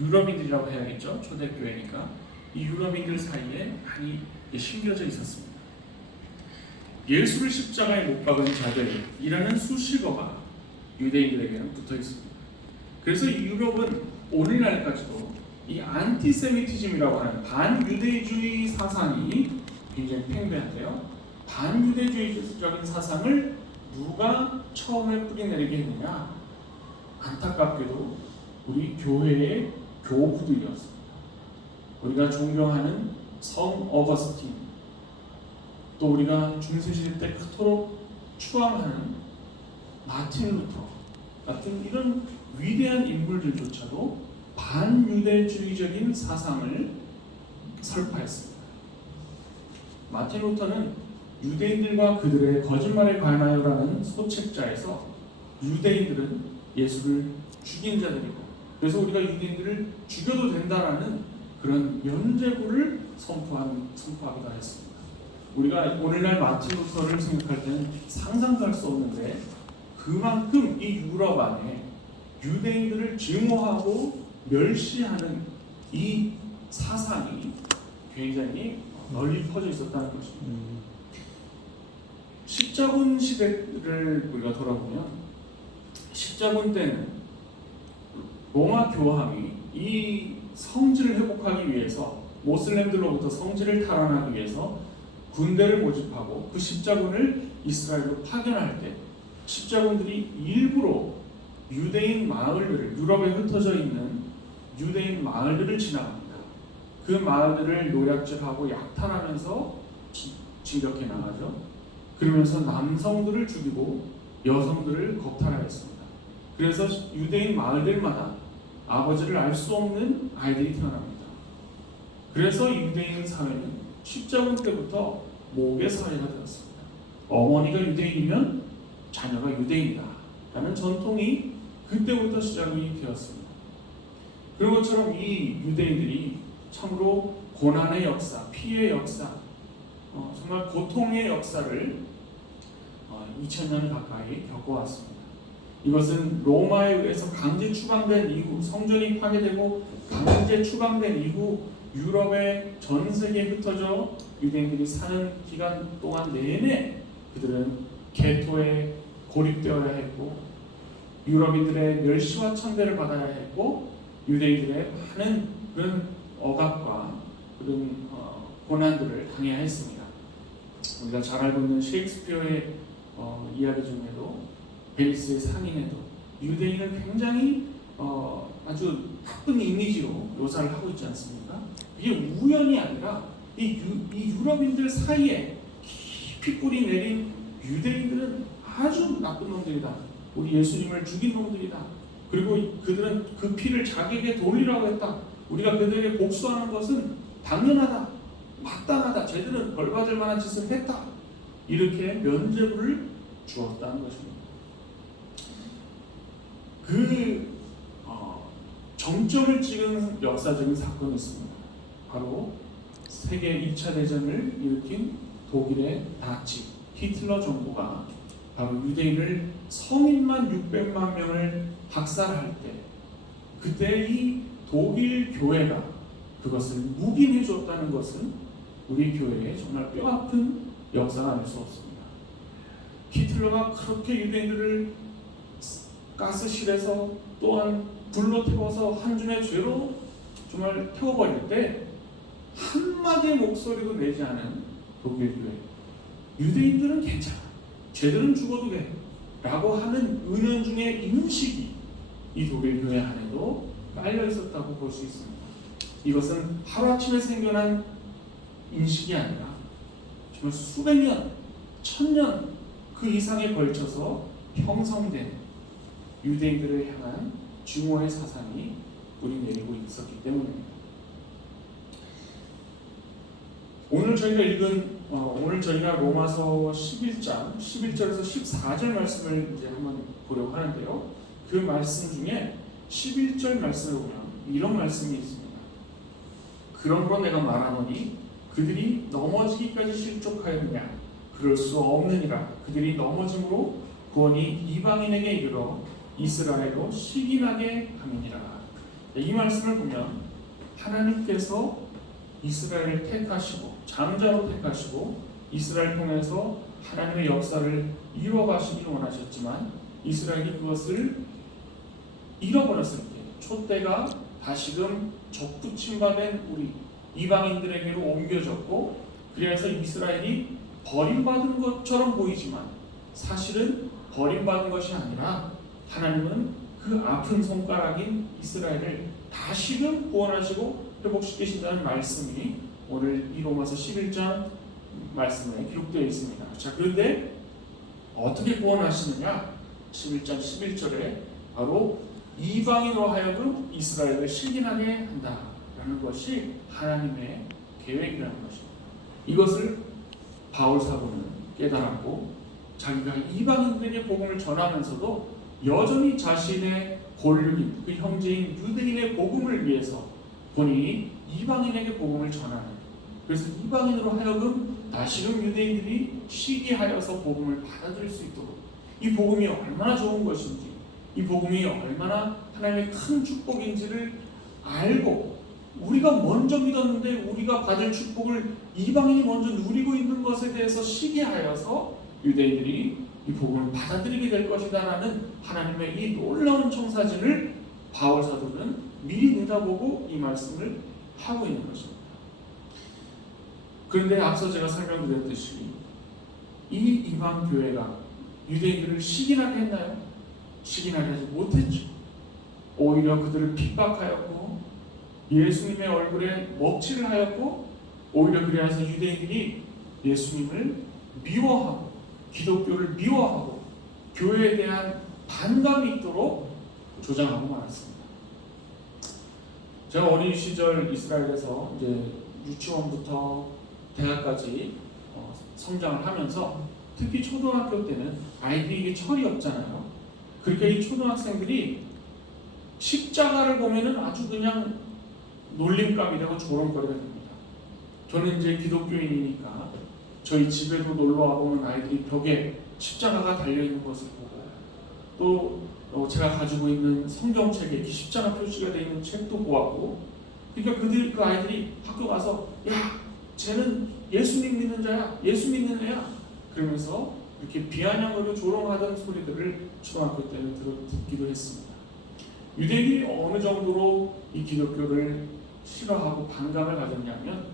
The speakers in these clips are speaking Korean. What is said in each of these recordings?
유럽인들이라고 해야겠죠. 초대교회니까 이 유럽인들 사이에 많이 심겨져 있었습니다. 예수를 십자가에 못 박은 자들이라는 수식어가 유대인들에게는 붙어 있습니다. 그래서 이 유럽은 오늘날까지도 이 안티세미티즘이라고 하는 반유대주의 사상이 굉장히 팽배한데요. 반유대주의적인 사상을 누가 처음에 뿌리내리게 했느냐? 안타깝게도 우리 교회의 교부들이었습니다. 우리가 존경하는 성 어거스틴, 또 우리가 중세시대 때 그토록 추앙하는 마틴 루터 같은 이런 위대한 인물들조차도 반유대주의적인 사상을 설파했습니다. 마틴 루터는 유대인들과 그들의 거짓말에 관하여라는 소책자에서 유대인들은 예수를 죽인 자들이고, 그래서 우리가 유대인들을 죽여도 된다라는 그런 면죄부를 선포하기도 했습니다. 우리가 오늘날 마틴 루터를 생각할 때는 상상도 할 수 없는데, 그만큼 이 유럽 안에 유대인들을 증오하고 멸시하는 이 사상이 굉장히 널리 퍼져 있었다는 것입니다. 십자군 시대를 우리가 돌아보면, 십자군 때는 로마 교황이 이 성지를 회복하기 위해서, 모슬렘들로부터 성지를 탈환하기 위해서 군대를 모집하고 그 십자군을 이스라엘로 파견할 때 십자군들이 일부러 유대인 마을들을, 유럽에 흩어져 있는 유대인 마을들을 지나갑니다. 그 마을들을 노략질하고 약탈하면서 진격해 나가죠. 그러면서 남성들을 죽이고 여성들을 겁탈하였습니다. 그래서 유대인 마을들마다 아버지를 알 수 없는 아이들이 태어납니다. 그래서 유대인 사회는 십자군 때부터 모계 사회가 되었습니다. 어머니가 유대인이면 자녀가 유대인이다 라는 전통이 그때부터 시작이 되었습니다. 그런 것처럼 이 유대인들이 참으로 고난의 역사, 피해의 역사, 정말 고통의 역사를 2000년 가까이 겪어왔습니다. 이것은 로마에 의해서 강제 추방된 이후, 성전이 파괴되고 강제 추방된 이후 유럽의 전 세계에 흩어져 유대인들이 사는 기간 동안 내내 그들은 개토에 고립되어야 했고, 유럽인들의 멸시와 천대를 받아야 했고, 유대인들의 많은 그런 억압과 그런 고난들을 당해야 했습니다. 우리가 잘 알고 있는 셰익스피어의 이야기 중에도, 베니스의 상인에도 유대인을 굉장히 아주 나쁜 이미지로 묘사를 하고 있지 않습니까? 이게 우연이 아니라 이 유럽인들 사이에 깊이 뿌리 내린 유대인들은 아주 나쁜 놈들이다. 우리 예수님을 죽인 놈들이다. 그리고 그들은 그 피를 자기에게 돌리라고 했다. 우리가 그들에게 복수하는 것은 당연하다, 마땅하다, 쟤들은 벌받을 만한 짓을 했다. 이렇게 면죄부를 주었다는 것입니다. 그 정점을 찍은 역사적인 사건이 있습니다. 바로 세계 2차 대전을 일으킨 독일의 나치 히틀러 정부가 바로 유대인을 성인만 600만 명을 박살할 때, 그때 이 독일 교회가 그것을 묵인해 줬다는 것은 우리 교회의 정말 뼈아픈 역사가 아닐 수 없습니다. 히틀러가 그렇게 유대인들을 가스실에서 또한 불로 태워서 한줌의 죄로 정말 태워버릴 때 한마디의 목소리도 내지 않은 독일 교회, 유대인들은 괜찮아, 쟤들은 죽어도 돼 라고 하는 은연중의 인식이 이 독일 교회 안에도 깔려 있었다고 볼 수 있습니다. 이것은 하루아침에 생겨난 인식이 아니라 정말 수백 년, 천년 그 이상에 걸쳐서 형성된 유대인들을 향한 증오의 사상이 뿌리내리고 있었기 때문입니다. 오늘 저희가 로마서 11장 11절에서 14절 말씀을 이제 한번 보려고 하는데요. 그 말씀 중에 11절 말씀을 보면 이런 말씀이 있습니다. 그러므로 내가 말하노니 그들이 넘어지기까지 실족하였느냐? 그럴 수 없느니라. 그들이 넘어짐으로 구원이 이방인에게 이르러 이스라엘로 시기나게 함이니라. 이 말씀을 보면 하나님께서 이스라엘을 택하시고 장자로 택하시고 이스라엘 통해서 하나님의 역사를 이루어가시기 원하셨지만 이스라엘이 그것을 잃어버렸을 때 촛대가 다시금 적부침받은 우리 이방인들에게로 옮겨졌고 그래서 이스라엘이 버림받은 것처럼 보이지만 사실은 버림받은 것이 아니라 하나님은 그 아픈 손가락인 이스라엘을 다시금 구원하시고 회복시키신다는 말씀이 오늘 이 로마서 11장 말씀에 기록되어 있습니다. 자, 그런데 어떻게 구원하시느냐? 11장 11절에 바로 이방인으로 하여금 이스라엘을 실gin하게 한다라는 것이 하나님의 계획이라는 것입니다. 이것을 바울 사도는 깨달았고 자기가 이방인들에게 복음을 전하면서도 여전히 자신의 본류인 그 형제인 유대인의 복음을 위해서 본인이 이방인에게 복음을 전하는, 그래서 이방인으로 하여금 다시금 유대인들이 시기하여서 복음을 받아들일 수 있도록, 이 복음이 얼마나 좋은 것인지, 이 복음이 얼마나 하나님의 큰 축복인지를 알고 우리가 먼저 믿었는데 우리가 받을 축복을 이방인이 먼저 누리고 있는 것에 대해서 시기하여서 유대인들이 이 복음을 받아들이게 될 것이다라는 하나님의 이 놀라운 청사진을 바울 사도는 미리 내다보고 이 말씀을 하고 있는 것입니다. 그런데 앞서 제가 설명드렸듯이 이 이방 교회가 유대인들을 시기하게 했나요? 시기하게 하지 못했죠. 오히려 그들을 핍박하였고 예수님의 얼굴에 먹칠을 하였고 오히려 그래서 유대인들이 예수님을 미워하고 기독교를 미워하고 교회에 대한 반감이 있도록 조장하고 말았습니다. 제가 어린 시절 이스라엘에서 이제 유치원부터 대학까지 성장을 하면서 특히 초등학교 때는 아이들이 이게 철이 없잖아요. 그러니까 이 초등학생들이 십자가를 보면은 아주 그냥 놀림감이 되고 조롱거리가 됩니다. 저는 이제 기독교인이니까 저희 집에도 놀러 와보면 아이들이 벽에 십자가가 달려있는 것을 보고 또 제가 가지고 있는 성경책에 십자가 표시가 되어 있는 책도 보았고, 그러니까 그 아이들이 학교 가서 야 쟤는 예수님 믿는 자야, 예수 믿는 애야 그러면서 이렇게 비아냥으로 조롱하던 소리들을 초등학교 때는 듣기도 했습니다. 유대인이 어느 정도로 이 기독교를 싫어하고 반감을 가졌냐면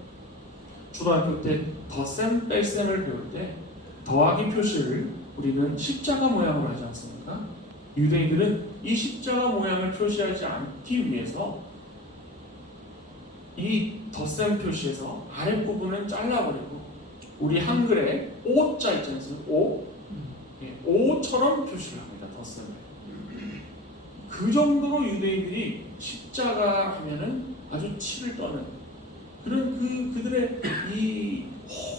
초등학교 때 덧셈 뺄셈을 배울 때 더하기 표시를 우리는 십자가 모양으로 하지 않습니까? 유대인들은 이 십자가 모양을 표시하지 않기 위해서 이 덧셈 표시에서 아랫부분은 잘라버리고 우리 한글에 오자 있잖아요. 오처럼 표시를 합니다. 덧셈을. 그 정도로 유대인들이 십자가 하면은 아주 치를 떠는 그런 그들의 이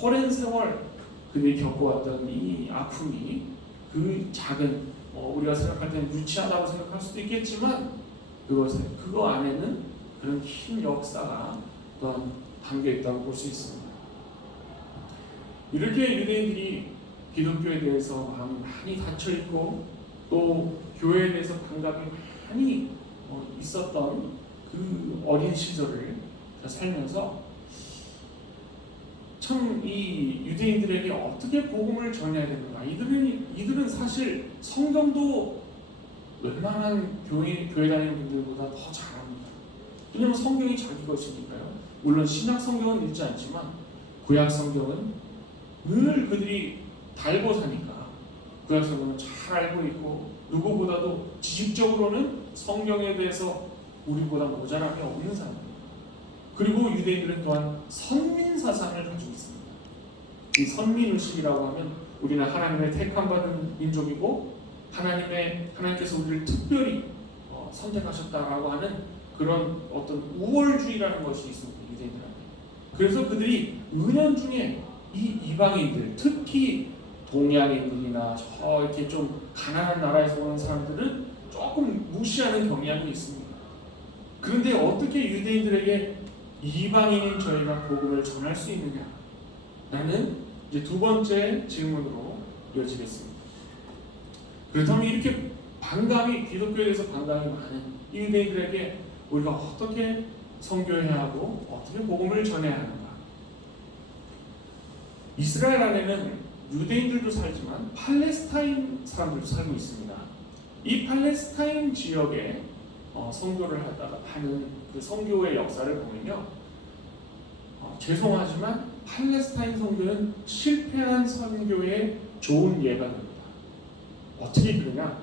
오랜 세월 그들이 겪어왔던 이 아픔이 그 작은 우리가 생각할 때는 유치하다고 생각할 수도 있겠지만 그거 안에는 그런 긴 역사가 또한 담겨 있다고 볼 수 있습니다. 이렇게 유대인들이 기독교에 대해서 마음이 많이 닫혀 있고 또 교회에 대해서 반감이 많이 있었던 그 어린 시절을 살면서 참 이 유대인들에게 어떻게 복음을 전해야 되는가? 이들은 사실 성경도 웬만한 교회 다니는 분들보다 더 잘합니다. 왜냐하면 성경이 자기 것이니까요. 물론 신약 성경은 읽지 않지만 구약 성경은 늘 그들이 달고 사니까 구약 성경은 잘 알고 있고 누구보다도 지식적으로는 성경에 대해서 우리보다 모자람이 없는 사람입니다. 그리고 유대인들은 또한 선민 사상을 가지고 있습니다. 이 선민의식이라고 하면 우리는 하나님의 택함받은 민족이고 하나님께서 우리를 특별히 선택하셨다라고 하는 그런 어떤 우월주의라는 것이 있습니다. 유대인들한테. 그래서 그들이 은연중에 이 이방인들, 특히 동양인들이나 저 이렇게 좀 가난한 나라에서 오는 사람들은 조금 무시하는 경향이 있습니다. 그런데 어떻게 유대인들에게 이방인인 저희가 복음을 전할 수 있느냐? 라는 이제 두 번째 질문으로 이어지겠습니다. 그렇다면 이렇게 기독교에 대해서 반감이 많은 이 유대인들에게 우리가 어떻게 선교해야 하고 어떻게 복음을 전해야 하는가. 이스라엘 안에는 유대인들도 살지만 팔레스타인 사람들도 살고 있습니다. 이 팔레스타인 지역에 선교를 하다가 하는 그 선교의 역사를 보면요, 죄송하지만 팔레스타인 선교는 실패한 선교의 좋은 예가 됩니다. 어떻게 그러냐?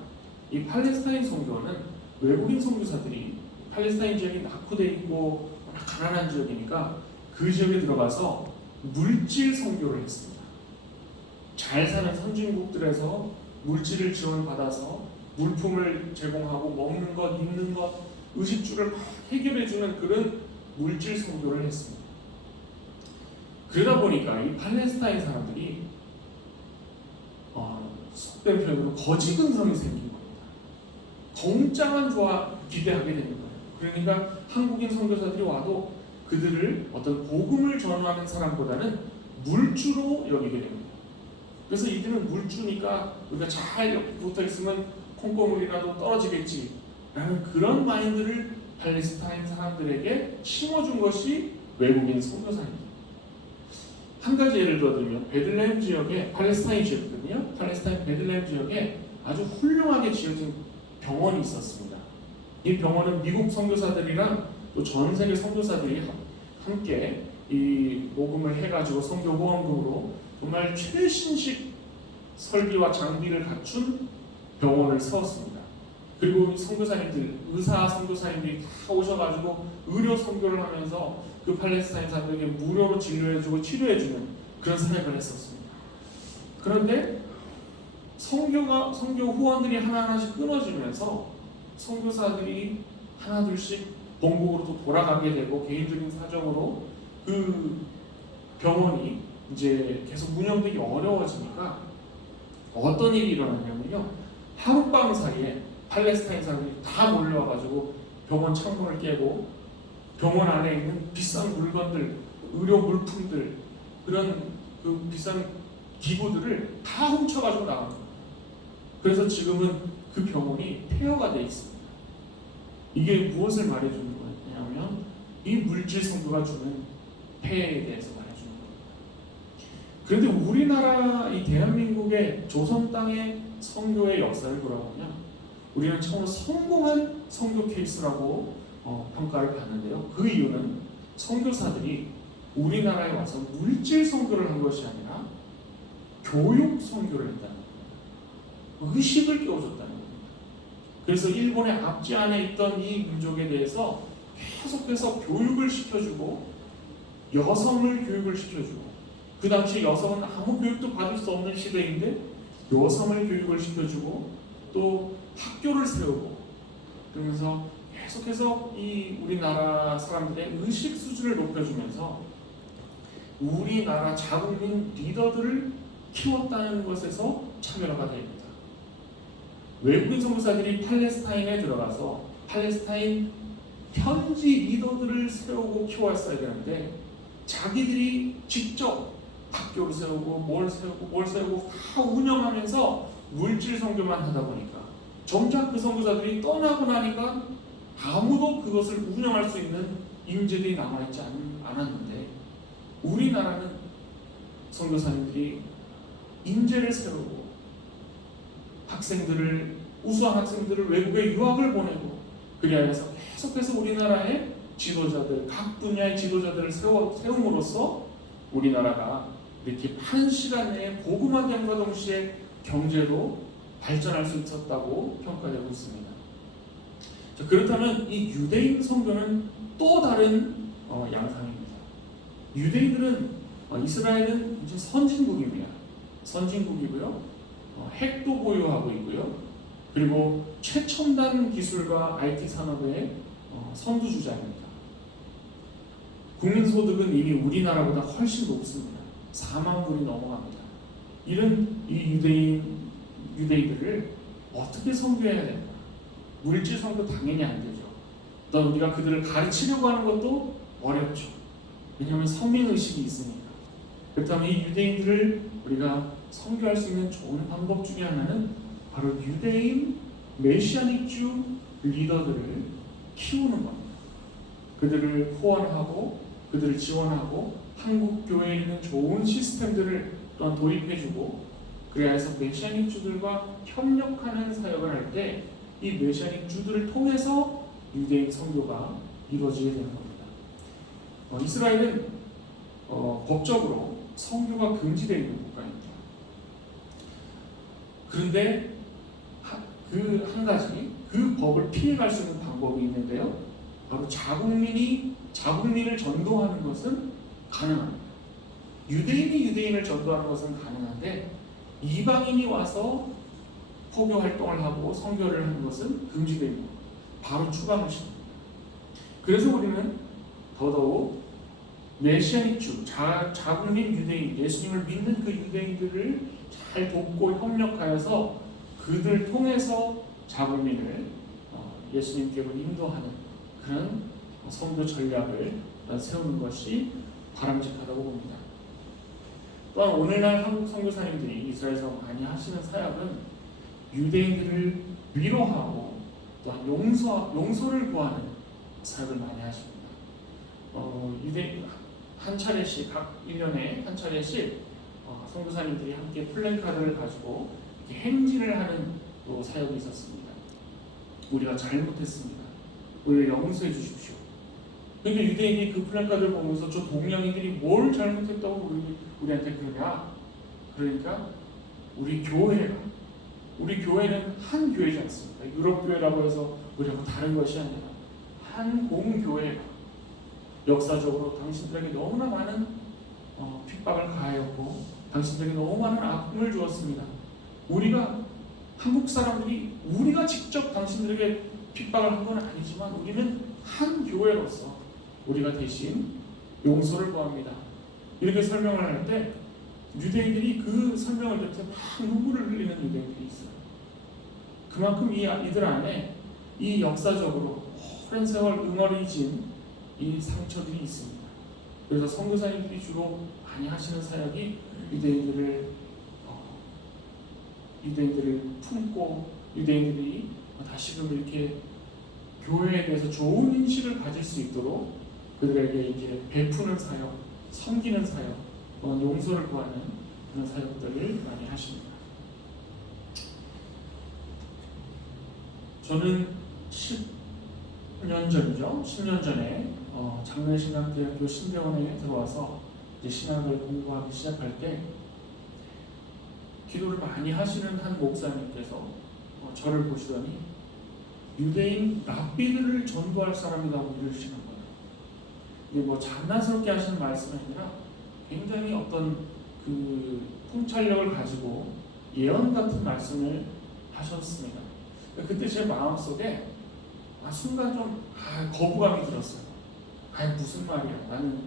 이 팔레스타인 선교는 외국인 선교사들이 팔레스타인 지역이 낙후되어 있고 가난한 지역이니까 그 지역에 들어가서 물질 선교를 했습니다. 잘 사는 선진국들에서 물질을 지원받아서 물품을 제공하고 먹는 것, 입는 것, 의식주를 막 해결해주는 그런 물질 선교를 했습니다. 그러다 보니까 이 팔레스타인 사람들이 속된 표현으로 거지 근성이 생긴 겁니다. 공짜만 기대하게 되는 거예요. 그러니까 한국인 선교사들이 와도 그들을 어떤 복음을 전하는 사람보다는 물주로 여기게 됩니다. 그래서 이들은 물주니까 우리가 잘 옆에 붙어 있으면 콩고물이라도 떨어지겠지 라는 그런 마인드를 팔레스타인 사람들에게 심어준 것이 외국인 선교사입니다. 한 가지 예를 들어드리면 베들레헴 지역에, 팔레스타인 지역이거든요. 팔레스타인 베들레헴 지역에 아주 훌륭하게 지어진 병원이 있었습니다. 이 병원은 미국 선교사들이랑 또 전 세계 선교사들이 함께 이 모금을 해가지고 선교 후원금으로 정말 최신식 설비와 장비를 갖춘 병원을 세웠습니다. 그리고 선교사님들, 의사 선교사님들이 다 오셔가지고 의료 선교를 하면서 그 팔레스타인 사람들에게 무료로 진료해주고 치료해주는 그런 사역을 했었습니다. 그런데 선교 후원들이 하나하나씩 끊어지면서 선교사들이 하나둘씩 본국으로 또 돌아가게 되고 개인적인 사정으로 그 병원이 이제 계속 운영되기 어려워지니까 어떤 일이 일어나냐면요, 하룻밤 사이에 팔레스타인 사람들이 다 몰려와가지고 병원 창문을 깨고 병원 안에 있는 비싼 물건들, 의료 물품들, 그런 그 비싼 기구들을 다 훔쳐가지고 나간 거예요. 그래서 지금은 그 병원이 폐허가 되어 있습니다. 이게 무엇을 말해주는 거냐면 이 물질 선교가 주는 폐해에 대해서 말해주는 겁니다. 그런데 우리나라 이 대한민국의 조선 땅의 선교의 역사를 돌아보면 우리는 처음으로 성공한 선교 케이스라고 평가를 받는데요. 그 이유는 선교사들이 우리나라에 와서 물질 선교를 한 것이 아니라 교육 선교를 했다는 겁니다. 의식을 깨워줬다는 겁니다. 그래서 일본의 압제 안에 있던 이 민족에 대해서 계속해서 교육을 시켜주고 여성을 교육을 시켜주고, 그 당시 여성은 아무 교육도 받을 수 없는 시대인데 여성을 교육을 시켜주고 또 학교를 세우고, 그러면서 계속해서 이 우리나라 사람들의 의식 수준을 높여주면서 우리나라 자국민 리더들을 키웠다는 것에서 차별화가 됩니다. 외국인 선교사들이 팔레스타인에 들어가서 팔레스타인 현지 리더들을 세우고 키워왔어야 되는데 자기들이 직접 학교를 세우고 뭘 세우고 다 운영하면서 물질 선교만 하다 보니까 정작 그 선교사들이 떠나고 나니까 아무도 그것을 운영할 수 있는 인재들이 남아있지 않았는데, 우리나라는 선교사님들이 인재를 세우고 우수한 학생들을 외국에 유학을 보내고, 그리하여서 계속해서 우리나라의 지도자들, 각 분야의 지도자들을 세움으로써 우리나라가 이렇게 한 시간 내에 복음화됨과 동시에 경제로 발전할 수 있었다고 평가되고 있습니다. 자, 그렇다면 이 유대인 선교는 또 다른 양상입니다. 유대인들은 이스라엘은 이제 선진국입니다. 선진국이고요, 핵도 보유하고 있고요, 그리고 최첨단 기술과 IT 산업의 선두주자입니다. 국민소득은 이미 우리나라보다 훨씬 높습니다. 4만 불이 넘어갑니다. 이런 이 유대인들을 어떻게 선교해야 될까? 물질 선교 당연히 안 되죠. 또 우리가 그들을 가르치려고 하는 것도 어렵죠. 왜냐하면 서민의식이 있으니까. 그렇다면 이 유대인들을 우리가 선교할 수 있는 좋은 방법 중에 하나는 바로 유대인 메시아닉주 리더들을 키우는 겁니다. 그들을 후원하고 그들을 지원하고 한국 교회에 있는 좋은 시스템들을 또한 도입해주고 그래야 해서 메시아닉 주들과 협력하는 사역을 할 때 이 메시아닉 주들을 통해서 유대인 선교가 이루어지게 되는 겁니다. 이스라엘은 법적으로 선교가 금지되어 있는 국가입니다. 그런데 그 한 가지 그 법을 피해갈 수 있는 방법이 있는데요. 바로 자국민을 전도하는 것은 가능합니다. 유대인이 유대인을 전도하는 것은 가능한데 이방인이 와서 포교 활동을 하고 선교를 하는 것은 금지되어 있는 겁니다. 바로 추가무시입니다. 그래서 우리는 더더욱 메시아닉 주, 자국민 유대인, 예수님을 믿는 그 유대인들을 잘 돕고 협력하여서 그들 통해서 자국민을 예수님께로 인도하는 그런 선교 전략을 세우는 것이 바람직하다고 봅니다. 또한 오늘날 한국 선교사님들이 이스라엘에서 많이 하시는 사역은 유대인들을 위로하고 또한 용서를 구하는 사역을 많이 하십니다. 유대인 한 차례씩 각 1년에 한 차례씩 선교사님들이 함께 플랜카드를 가지고 행진을 하는 사역이 있었습니다. 우리가 잘못했습니다. 우리를 용서해 주십시오. 그러니까 유대인이 그 플랜카드를 보면서 저 동양인들이 뭘 잘못했다고 우리한테 그러냐? 그러니까 우리 교회는 한 교회지 않습니까? 유럽 교회라고 해서 우리하고 다른 것이 아니라 한 공교회가 역사적으로 당신들에게 너무나 많은 핍박을 가하였고 당신들에게 너무 많은 아픔을 주었습니다. 우리가 한국 사람들이 우리가 직접 당신들에게 핍박을 한 건 아니지만 우리는 한 교회로서 우리가 대신 용서를 구합니다. 이렇게 설명을 할 때 유대인들이 그 설명을 듣고 막 눈물을 흘리는 유대인들이 있어요. 그만큼 이들 안에 이 역사적으로 오랜 세월 응어리진 이 상처들이 있습니다. 그래서 선교사님들이 주로 많이 하시는 사역이 유대인들을 품고 유대인들이 다시금 이렇게 교회에 대해서 좋은 인식을 가질 수 있도록 그들에게 이제 베푸는 사역, 섬기는 사역, 용서를 구하는 그런 사역들을 많이 하십니다. 저는 10년 전이죠. 10년 전에 장래신학대학교 신대원에 들어와서 이제 신학을 공부하기 시작할 때 기도를 많이 하시는 한 목사님께서 저를 보시더니 유대인 랍비들을 전도할 사람이라고 이러시는 거예요. 이게 장난스럽게 하시는 말씀이 아니라 굉장히 어떤 그 통찰력을 가지고 예언 같은 말씀을 하셨습니다. 그때 제 마음속에 순간 좀 거부감이 들었어요. 무슨 말이야? 나는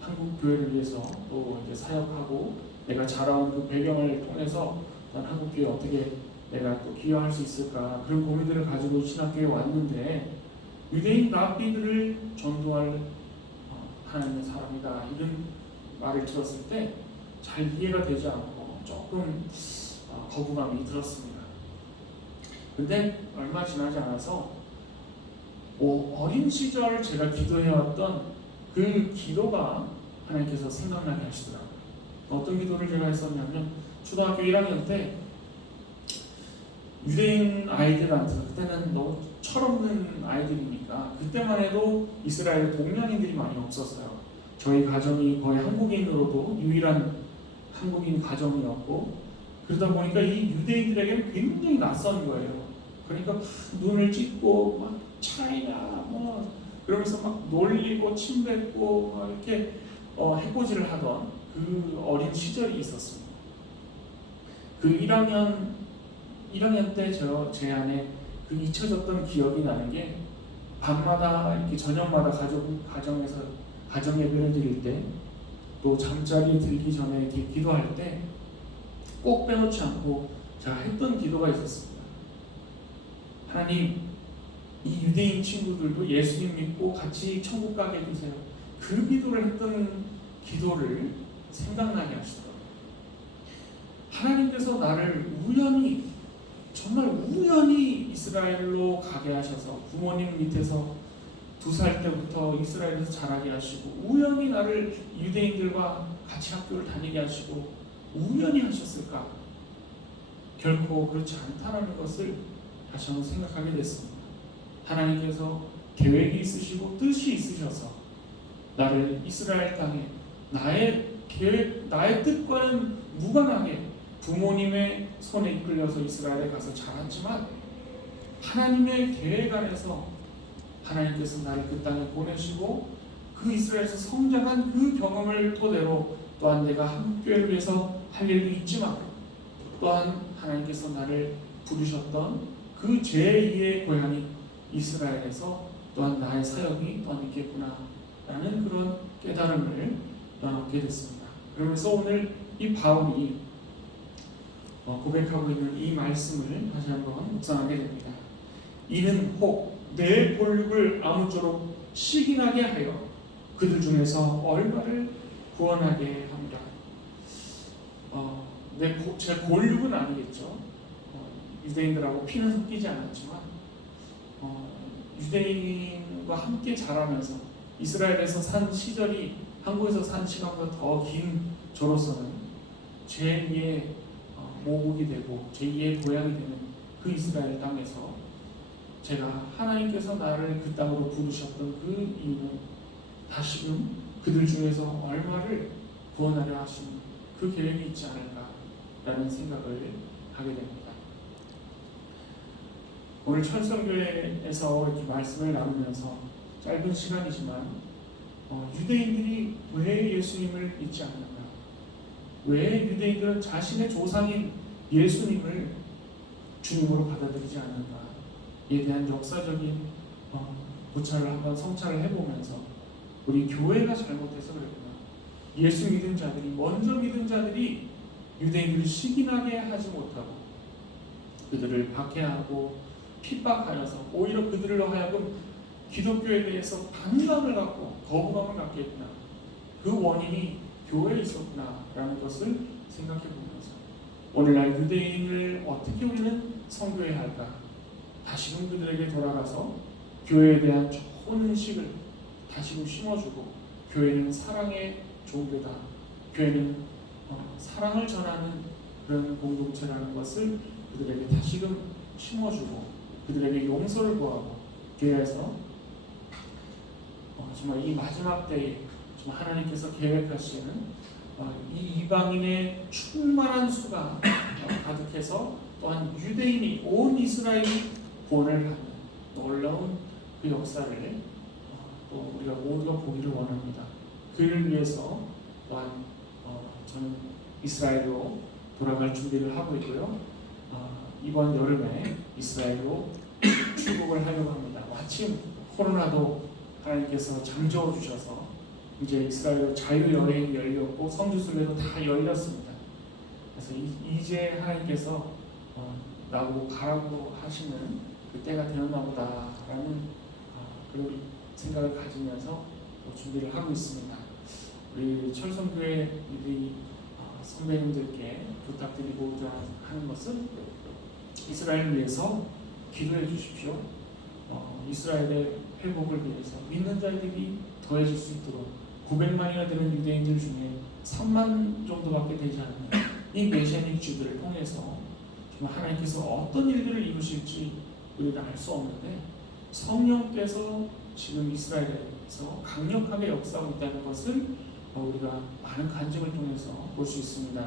한국 교회를 위해서 또 이제 사역하고 내가 자라온 그 배경을 통해서 난 한국 교회에 어떻게 내가 또 기여할 수 있을까 그런 고민들을 가지고 신학교에 왔는데 유대인 랍비들을 전도할 하나님의 사람이다 이런 말을 들었을 때 잘 이해가 되지 않고 조금 거부감이 들었습니다. 근데 얼마 지나지 않아서 어린 시절 제가 기도해왔던 그 기도가 하나님께서 생각나게 하시더라고요. 어떤 기도를 제가 했었냐면 초등학교 1학년 때 유대인 아이들한테 그때는 너무 철없는 아이들이니까 그때만 해도 이스라엘 동양인들이 많이 없었어요. 저희 가정이 거의 한국인으로도 유일한 한국인 가정이었고 그러다 보니까 이 유대인들에게는 굉장히 낯선 거예요. 그러니까 눈을 찢고 막 차이나 그러면서 막 놀리고 침뱉고 막 이렇게 해코지를 하던 그 어린 시절이 있었습니다. 그 1학년 때 제 안에 그 잊혀졌던 기억이 나는 게 밤마다 이렇게 저녁마다 가정 예배를 드릴 때 또 잠자리 들기 전에 이렇게 기도할 때 꼭 빼놓지 않고 제가 했던 기도가 있었습니다. 하나님, 이 유대인 친구들도 예수님 믿고 같이 천국 가게 해주세요. 그 기도를 했던 기도를 생각나게 하시더라고요. 하나님께서 나를 정말 우연히 이스라엘로 가게 하셔서 부모님 밑에서 2살 때부터 이스라엘에서 자라게 하시고 우연히 나를 유대인들과 같이 학교를 다니게 하시고 우연히 하셨을까? 결코 그렇지 않다라는 것을 다시 한번 생각하게 됐습니다. 하나님께서 계획이 있으시고 뜻이 있으셔서 나를 이스라엘 땅에 나의 계획, 나의 뜻과는 무관하게 부모님의 손에 이끌려서 이스라엘에 가서 자랐지만 하나님의 계획 안에서 하나님께서 나를 그 땅에 보내시고 그 이스라엘에서 성장한 그 경험을 토대로 또한 내가 한국교회를 위해서 할 일도 있지만 또한 하나님께서 나를 부르셨던 그 제2의 고향인 이스라엘에서 또한 나의 사역이 또한 있겠구나 라는 그런 깨달음을 얻게 됐습니다. 그러면서 오늘 이 바울이 고백하고 있는 이 말씀을 다시 한번 묵상하게 됩니다. 이는 혹 내 골육을 아무쪼록 시기나게 하여 그들 중에서 얼마를 구원하게 합니다. 제 골육은 아니겠죠. 유대인들하고 피는 섞이지 않았지만 유대인과 함께 자라면서 이스라엘에서 산 시절이 한국에서 산 시간보다 더 긴 저로서는 제2의 모국이 되고 제2의 고향이 되는 그 이스라엘 땅에서 제가 하나님께서 나를 그 땅으로 부르셨던 그 이유는 다시금 그들 중에서 얼마를 구원하려 하시는 그 계획이 있지 않을까라는 생각을 하게 됩니다. 오늘 철성교회에서 이렇게 말씀을 나누면서 짧은 시간이지만 유대인들이 왜 예수님을 믿지 않는가? 왜 유대인들은 자신의 조상인 예수님을 주님으로 받아들이지 않는가? 이에 대한 역사적인 고찰을 한번 성찰을 해보면서 우리 교회가 잘못해서 그랬구나. 예수 믿은 자들이 먼저 믿은 자들이 유대인들을 시기나게 하지 못하고 그들을 박해하고 핍박하여서 오히려 그들로 하여금 기독교에 대해서 반감을 갖고 거부감을 갖게 했구나. 그 원인이 교회에 있었구나라는 것을 생각해 보면서 오늘날 유대인을 어떻게 우리는 섬겨야 할까? 다시금 그들에게 돌아가서 교회에 대한 좋은 인식을 다시금 심어주고 교회는 사랑의 종교다. 교회는 사랑을 전하는 그런 공동체라는 것을 그들에게 다시금 심어주고 그들에게 용서를 구하고 교회에서 정말 이 마지막 때에 정말 하나님께서 계획하시는 이 이방인의 충만한 수가 가득해서 또한 유대인이 온 이스라엘이 구원을 받는 놀라운 그 역사를 또 우리가 모두가 보기를 원합니다. 그를 위해서 또한 저는 이스라엘로 돌아갈 준비를 하고 있고요. 이번 여름에 이스라엘로 출국을 하려고 합니다. 마침 코로나도 하나님께서 잠재워 주셔서 이제 이스라엘로 자유여행이 열렸고 성지순례도 다 열렸습니다. 그래서 이제 하나님께서 나보고 가라고 하시는 그때가 되었나 보다라는 그런 생각을 가지면서 준비를 하고 있습니다. 우리 철성교회 우리 선배님들께 부탁드리고자 하는 것은 이스라엘을 위해서 기도해 주십시오. 이스라엘의 회복을 위해서 믿는 자들이 더해질 수 있도록 900만이나 되는 유대인들 중에 3만 정도밖에 되지 않는 이 메시아닉 주들을 통해서 정말 하나님께서 어떤 일들을 이루실지 우리가 알 수 없는데 성령께서 지금 이스라엘에서 강력하게 역사하고 있다는 것을 우리가 많은 간증을 통해서 볼 수 있습니다.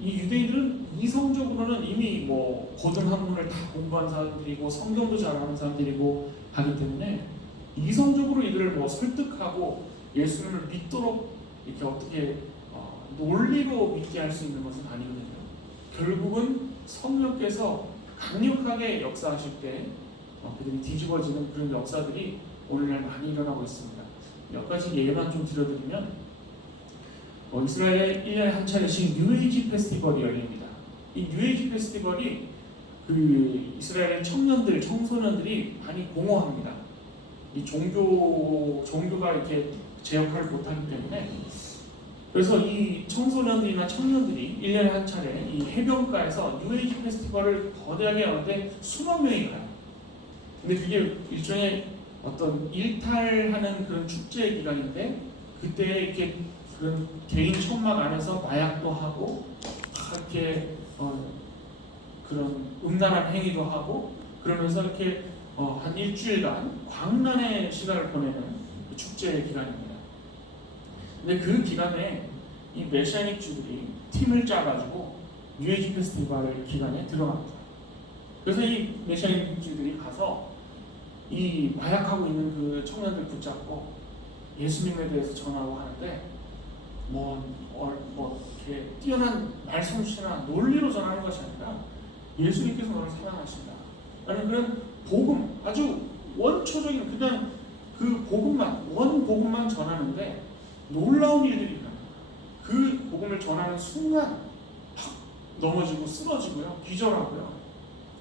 이 유대인들은 이성적으로는 이미 고등학문을 다 공부한 사람들이고 성경도 잘 아는 사람들이고 하기 때문에 이성적으로 이들을 설득하고 예수님을 믿도록 이렇게 어떻게 논리로 믿게 할 수 있는 것은 아니거든요. 결국은 성령께서 강력하게 역사하실 때 그들이 뒤집어지는 그런 역사들이 오늘날 많이 일어나고 있습니다. 몇 가지 예만 좀 들어드리면 이스라엘에 1년에 한 차례씩 뉴에이지 페스티벌이 열립니다. 이 뉴에이지 페스티벌이 그 이스라엘의 청소년들이 많이 공허합니다. 이 종교가 이렇게 제 역할을 못하기 때문에 그래서 이 청소년들이나 청년들이 1년에 한 차례 이 해변가에서 뉴에이지 페스티벌을 거대하게 하는데 수만 명이 가요. 근데 그게 일종의 어떤 일탈하는 그런 축제 기간인데 그때 이렇게 그런 개인 천막 안에서 마약도 하고 이렇게 그런 음란한 행위도 하고 그러면서 이렇게 한 일주일간 광란의 시간을 보내는 그 축제 기간입니다. 근데 그 기간에 이 메시아닉 주들이 팀을 짜가지고 뉴에이지 페스티벌 기간에 들어갑니다. 그래서 이 메시아닉 주들이 가서 이 마약하고 있는 그 청년들 붙잡고 예수님에 대해서 전하고 하는데 이렇게 뛰어난 말솜씨나 논리로 전하는 것이 아니라 예수님께서 너를 사랑하신다 라는 그런 복음, 아주 원초적인 그냥 그 복음만, 원 복음만 전하는데 놀라운 일들이 일어납니다. 그 복음을 전하는 순간 확 넘어지고 쓰러지고요, 기절하고요,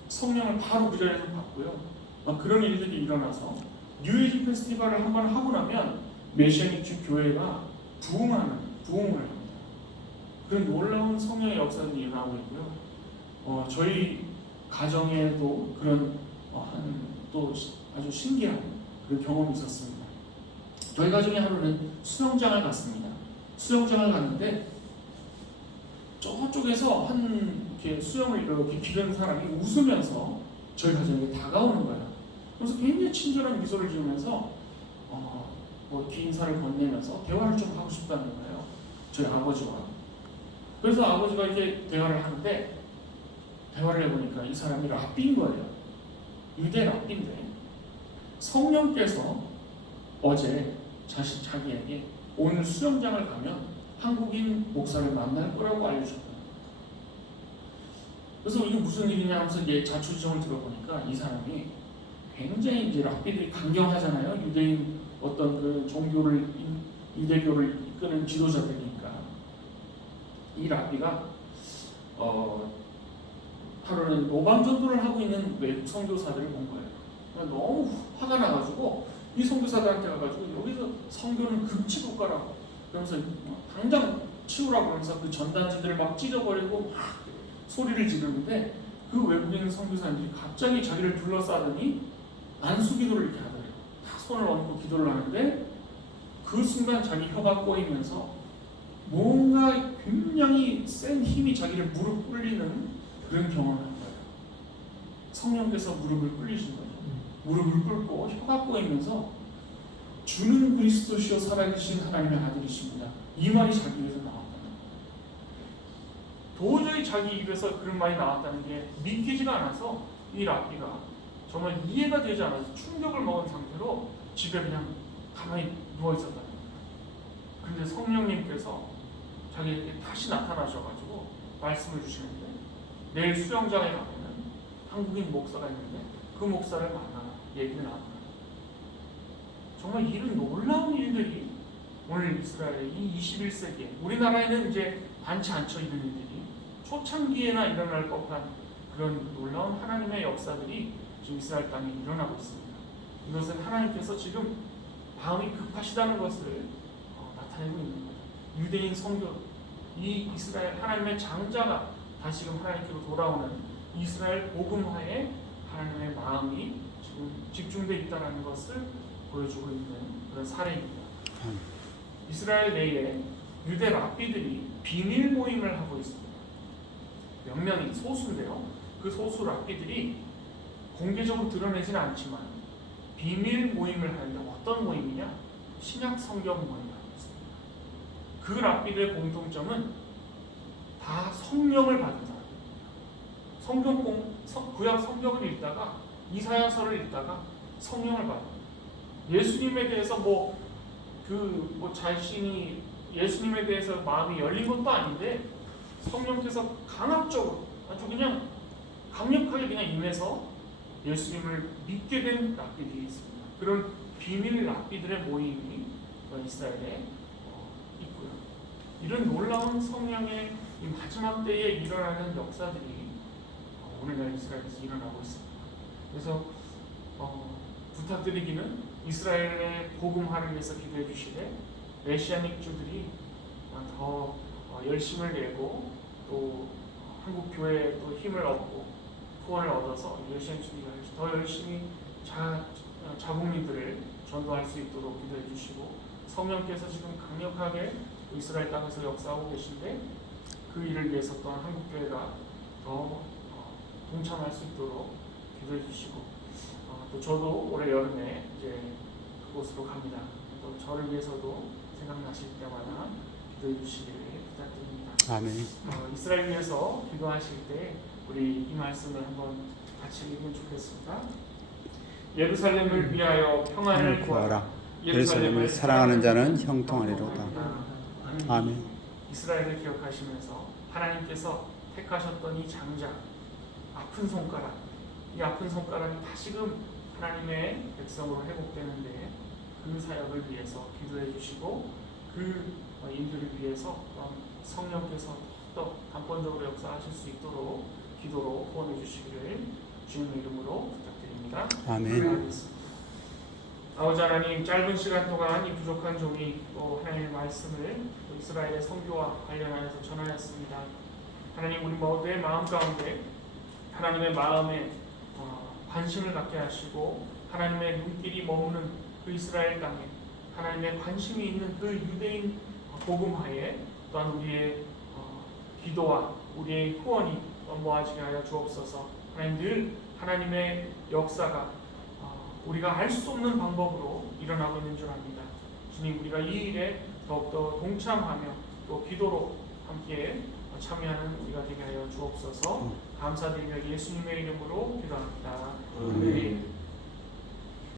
성령을 바로 그 자리에서 받고요, 막 그런 일들이 일어나서 뉴에이지 페스티벌을 한번 하고 나면 메시아닉 주 교회가 부흥을 합니다. 그런 놀라운 성령의 역사들이 일어나고 있고요. 저희 가정에도 그런 또 아주 신기한 그런 경험이 있었습니다. 저희 가정의 하루는 수영장을 갔습니다. 수영장을 갔는데 저쪽에서 이렇게 수영을 이렇게 기르는 사람이 웃으면서 저희 가정에 다가오는 거예요. 그래서 굉장히 친절한 미소를 지으면서 이렇게 인사를 건네면서 대화를 좀 하고 싶다는 거예요, 저희 아버지와. 그래서 아버지가 이렇게 대화를 하는데 대화를 해보니까 이 사람이 랍비인 거예요. 유대 랍비인데 성령께서 어제 자기에게 오늘 수영장을 가면 한국인 목사를 만날 거라고 알려줬다. 그래서 이게 무슨 일이냐 하면서 이제 자초지종을 들어보니까 이 사람이 굉장히 이제 랍비들이 강경하잖아요. 유대인 어떤 그 유대교를 이끄는 지도자들이니까. 이 랍비가 하루는 노방전도를 하고 있는 외국 선교사들을 본 거예요. 너무 화가 나가지고 이 선교사들한테 가가지고 여기서 선교는 금치국가라고 그러면서 당장 치우라고 하면서 그 전단지들을 막 찢어버리고 막 소리를 지르는데 그 외국인 선교사님들이 갑자기 자기를 둘러싸더니 안수기도를 이렇게 하더래요. 다 손을 얹고 기도를 하는데 그 순간 자기 혀가 꼬이면서 뭔가 굉장히 센 힘이 자기를 무릎 꿇리는 그런 경험을 한 거예요. 성령께서 무릎을 꿇리신 거예요. 무릎을 꿇고 혀가 꼬이면서 주는 그리스도시요 살아계신 하나님의 아들이십니다. 이 말이 자기 입에서 나왔다는 거예요. 도저히 자기 입에서 그런 말이 나왔다는 게 믿기지가 않아서 이 랍비가 정말 이해가 되지 않아서 충격을 먹은 상태로 집에 그냥 가만히 누워있었다는 거예요. 그런데 성령님께서 자기에게 다시 나타나셔가지고 말씀을 주시는데 내일 수영장에 가면은 한국인 목사가 있는데 그 목사를 만나 얘기를 나눠요. 정말 이런 놀라운 일들이 오늘 이스라엘의 이 21세기에 우리나라에는 이제 많지 않죠. 이런 일들이 초창기에나 일어날 법한 그런 놀라운 하나님의 역사들이 지금 이스라엘 땅에 일어나고 있습니다. 이것은 하나님께서 지금 마음이 급하시다는 것을 나타내고 있는 거예요. 유대인 선교, 이 이스라엘 하나님의 장자가 다시금 하나님께로 돌아오는 이스라엘 복음화에 하나님의 마음이 지금 집중되어 있다는 것을 보여주고 있는 그런 사례입니다. 이스라엘 내에 유대 랍비들이 비밀 모임을 하고 있습니다. 몇 명이 소수인데요. 그 소수 랍비들이 공개적으로 드러내지는 않지만 비밀 모임을 하는데 어떤 모임이냐? 신약 성경 모임을 하고 있습니다. 그 랍비들의 공통점은 다 성령을 받은 사람입니다. 구약 성경을 읽다가 이사야서를 읽다가 성령을 받은 예수님에 대해서 자신이 예수님에 대해서 마음이 열린 것도 아닌데 성령께서 강압적으로 아주 그냥 강력하게 그냥 임해서 예수님을 믿게 된 랍비들이 있습니다. 그런 비밀 랍비들의 모임이 이스라엘에 있고요. 이런 놀라운 성령의 이 마지막 때에 일어나는 역사들이 오늘날 이스라엘에서 일어나고 있습니다. 그래서 부탁드리기는 이스라엘의 복음화를 위해서 기도해 주시되 메시아닉 주들이 더 열심을 내고 또 한국 교회에 또 힘을 얻고 후원을 얻어서 메시아닉 주들이 더 열심히 자국민들을 전도할 수 있도록 기도해 주시고, 성령께서 지금 강력하게 이스라엘 땅에서 역사하고 계신데 그 일을 위해서 또한 한국교회가 더 동참할 수 있도록 기도해 주시고, 또 저도 올해 여름에 이제 그곳으로 갑니다. 또 저를 위해서도 생각나실 때마다 기도해 주시기를 부탁드립니다. 아멘. 이스라엘 위해서 기도하실 때 우리 이 말씀을 한번 같이 읽으면 좋겠습니다. 예루살렘을 위하여 평안을 구하라. 예루살렘을 사랑하는 자는 형통하리로다. 아멘. 이스라엘을 기억하시면서 하나님께서 택하셨던 이 장자, 아픈 손가락, 이 아픈 손가락이 다시금 하나님의 백성으로 회복되는데 그 사역을 위해서 기도해 주시고, 그 일들을 위해서 성령께서 더 단번적으로 역사하실 수 있도록 기도로 후원해 주시기를 주님의 이름으로 부탁드립니다. 아멘. 아버지 하나님, 짧은 시간 동안 이 부족한 종이 또 하나님의 말씀을 또 이스라엘의 선교와 관련하여서 전하였습니다. 하나님, 우리 모두의 마음 가운데 하나님의 마음에 관심을 갖게 하시고, 하나님의 눈길이 머무는 그 이스라엘 땅에 하나님의 관심이 있는 그 유대인 복음화에 또한 우리의 기도와 우리의 후원이 넘어가지게 하여 주옵소서. 하나님, 늘 하나님의 역사가 우리가 알 수 없는 방법으로 일어나고 있는 줄 압니다. 주님, 우리가 이 일에 더욱더 동참하며 또 기도로 함께 참여하는 우리가 되게 하여 주옵소서. 감사드리며 예수님의 이름으로 기도합니다. 아멘.